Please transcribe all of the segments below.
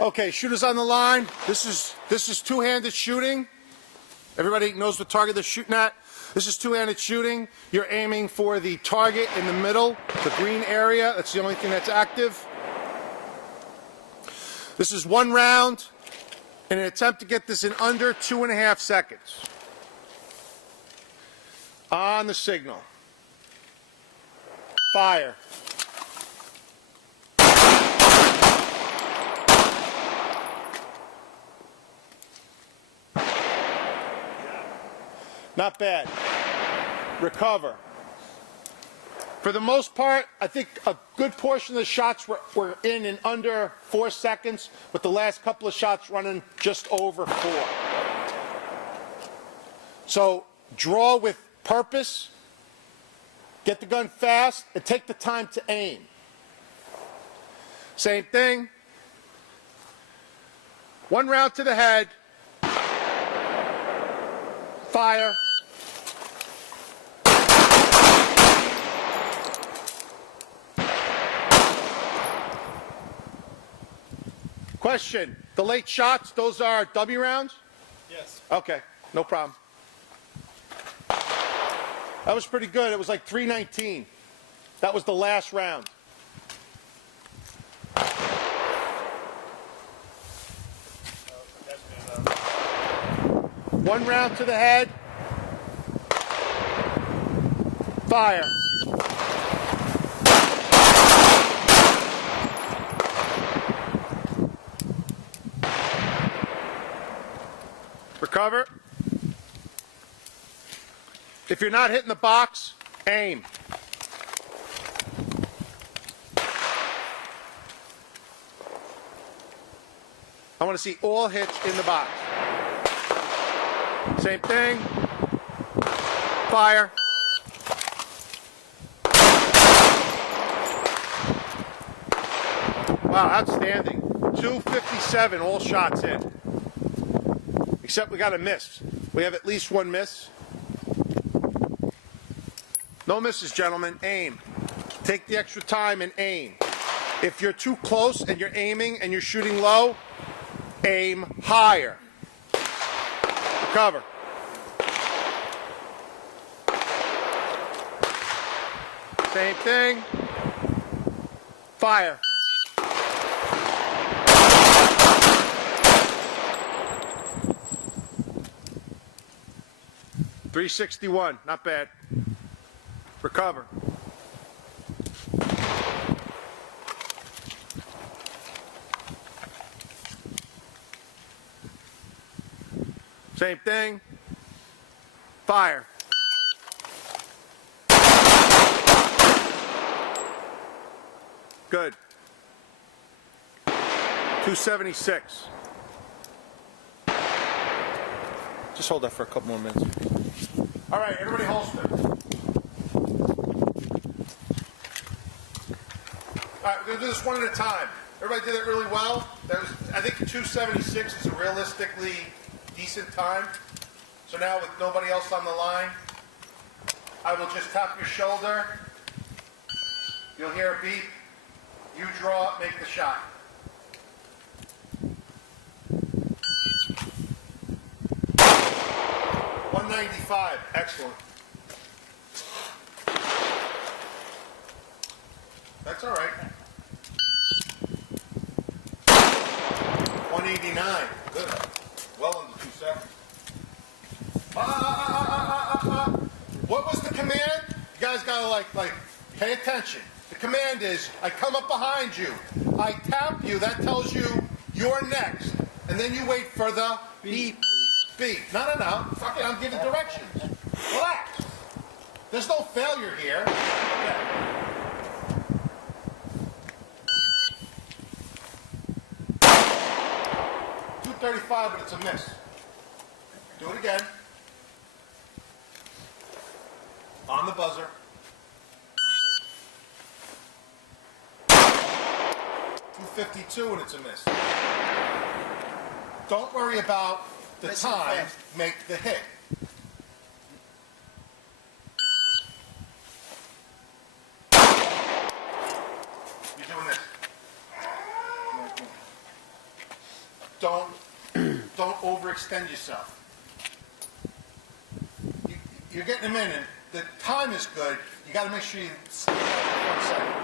Okay, shooters on the line. This is two-handed shooting. Everybody knows what target they're shooting at. This is two-handed shooting. You're aiming for the target in the middle, the green area. That's the only thing that's active. This is one round in an attempt to get this in under 2.5 seconds. On the signal. Fire. Not bad. Recover. For the most part, I think a good portion of the shots were in under 4 seconds, with the last couple of shots running just over 4. So draw with purpose, get the gun fast, and take the time to aim. Same thing. One round to the head. Fire. Question, the late shots, those are W rounds? Yes. Okay, no problem. That was pretty good. It was like 319. That was the last round. One round to the head. Fire. Recover. If you're not hitting the box, aim. I want to see all hits in the box. Same thing. Fire. Wow, outstanding. 257, all shots in. Except we got a miss. We have at least one miss. No misses, gentlemen. Aim. Take the extra time and aim. If you're too close and you're aiming and you're shooting low, aim higher. Recover. Same thing. Fire. .361, not bad. Recover. Same thing. Fire. Good. 276. Just hold that for a couple more minutes. All right, everybody holster. All right, we're going to do this one at a time. Everybody did it really well. I think 276 is a realistically decent time. So now with nobody else on the line, I will just tap your shoulder. You'll hear a beep. You draw, make the shot. .195, excellent. That's all right. 189, good. Well under 2 seconds. What was the command? You guys gotta like pay attention. The command is, I come up behind you, I tap you, that tells you you're next, and then you wait for the beep, beep. No. Fuck it, I'm giving directions. Relax. There's no failure here. Okay. .235, but it's a miss. Do it again. On the buzzer. 252 and it's a miss. Don't worry about the time. Make the hit. You're doing this. don't overextend yourself. You're getting them in, and the time is good. You got to make sure you stay 1 second.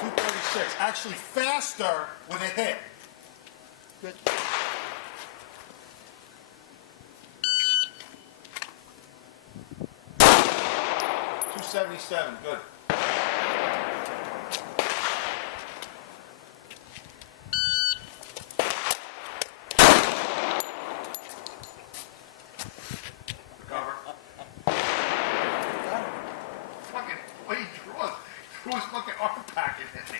236. Actually faster with a hit. Good. 277. Good. Recover. Fucking way he threw his fucking arm packet at me.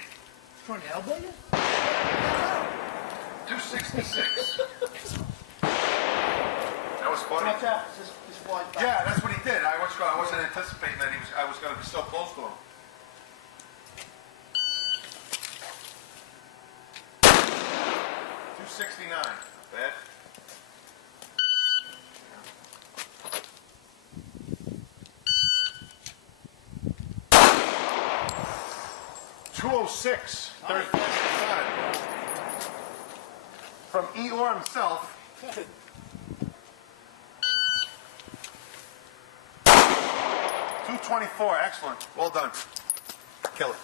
Trying to elbow you? 266. That was funny. Watch out. Just fly back. Yeah, that's what he did. I wasn't anticipating that I was going to be so close to him. 269. Not bad. .206. Third time. From Eeyore himself. 224. Excellent. Well done. Kill it.